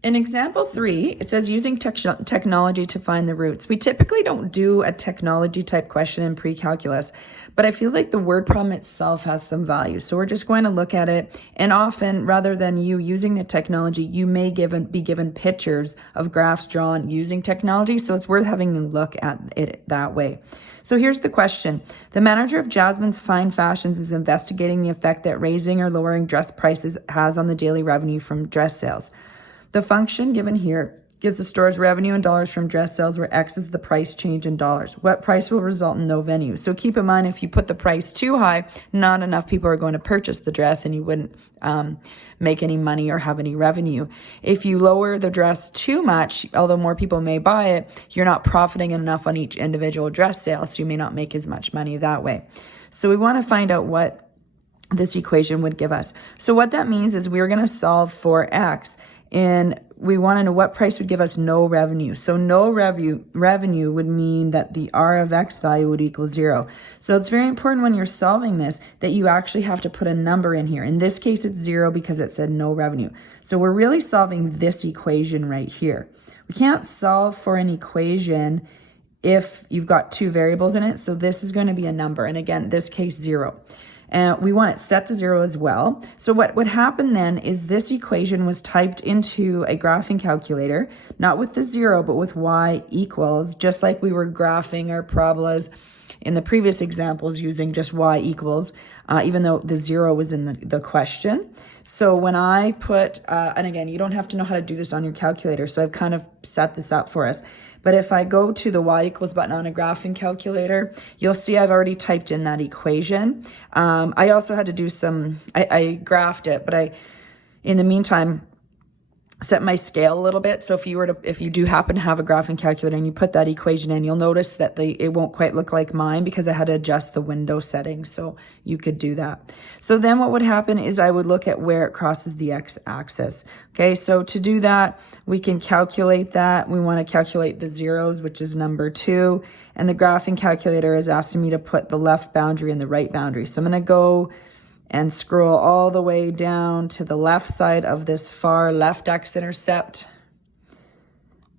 In example 3, it says using technology to find the roots. We typically don't do a technology type question in pre-calculus, but I feel like the word problem itself has some value. So we're just going to look at it, and often rather than you using the technology, you may be given pictures of graphs drawn using technology. So it's worth having a look at it that way. So here's the question. The manager of Jasmine's Fine Fashions is investigating the effect that raising or lowering dress prices has on the daily revenue from dress sales. The function given here gives the store's revenue in dollars from dress sales, where X is the price change in dollars. What price will result in no revenue? So keep in mind, if you put the price too high, not enough people are going to purchase the dress and you wouldn't make any money or have any revenue. If you lower the dress too much, although more people may buy it, you're not profiting enough on each individual dress sale, so you may not make as much money that way. So we want to find out what this equation would give us. So what that means is we're going to solve for X, and we want to know what price would give us no revenue. So no revenue would mean that the R of X value would equal 0. So it's very important when you're solving this that you actually have to put a number in here. In this case, it's 0 because it said no revenue. So we're really solving this equation right here. We can't solve for an equation if you've got two variables in it. So this is going to be a number. And again, this case 0. And we want it set to 0 as well. So what would happen then is this equation was typed into a graphing calculator, not with the 0, but with y equals, just like we were graphing our parabolas in the previous examples using just y equals, even though the 0 was in the question. So when I put, and again, you don't have to know how to do this on your calculator, so I've kind of set this up for us. But if I go to the y equals button on a graphing calculator, you'll see I've already typed in that equation. I also had to do I graphed it, but in the meantime, set my scale a little bit. So if you do happen to have a graphing calculator and you put that equation in, you'll notice that it won't quite look like mine because I had to adjust the window settings. So you could do that. So then what would happen is I would look at where it crosses the x-axis. Okay, so to do that, we can calculate that. We want to calculate the zeros, which is number 2. And the graphing calculator is asking me to put the left boundary and the right boundary. So I'm going to go and scroll all the way down to the left side of this far left x-intercept.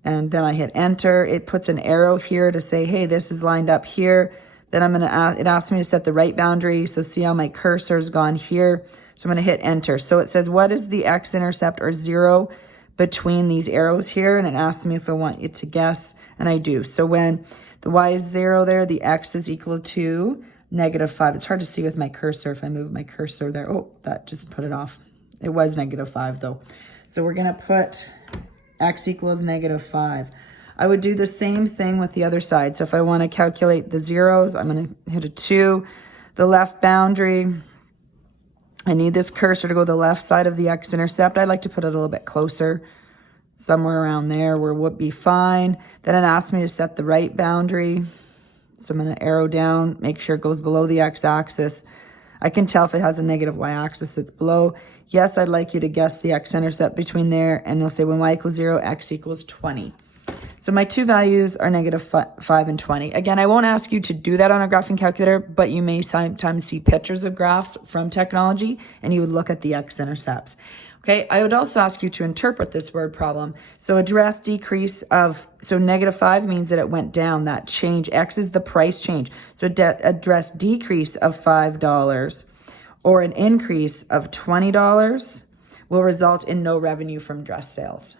And then I hit enter. It puts an arrow here to say, hey, this is lined up here. Then it asks me to set the right boundary. So see how my cursor's gone here. So I'm going to hit enter. So it says, what is the x-intercept or 0 between these arrows here? And it asks me if I want you to guess, and I do. So when the y is 0 there, the x is equal to -5. It's hard to see with my cursor if I move my cursor there. Oh, that just put it off. It was -5 though. So we're going to put x equals -5. I would do the same thing with the other side. So if I want to calculate the zeros, I'm going to hit a 2. The left boundary, I need this cursor to go to the left side of the x-intercept. I'd like to put it a little bit closer, somewhere around there where it would be fine. Then it asks me to set the right boundary. So I'm going to arrow down, make sure it goes below the x-axis. I can tell if it has a negative y-axis, it's below. Yes, I'd like you to guess the x-intercept between there, and they'll say when y equals 0, x equals 20. So my two values are -5 and 20. Again, I won't ask you to do that on a graphing calculator, but you may sometimes see pictures of graphs from technology, and you would look at the x-intercepts. Okay, I would also ask you to interpret this word problem. So address decrease of, so -5 means that it went down, that change. X is the price change. So address decrease of $5 or an increase of $20 will result in no revenue from dress sales.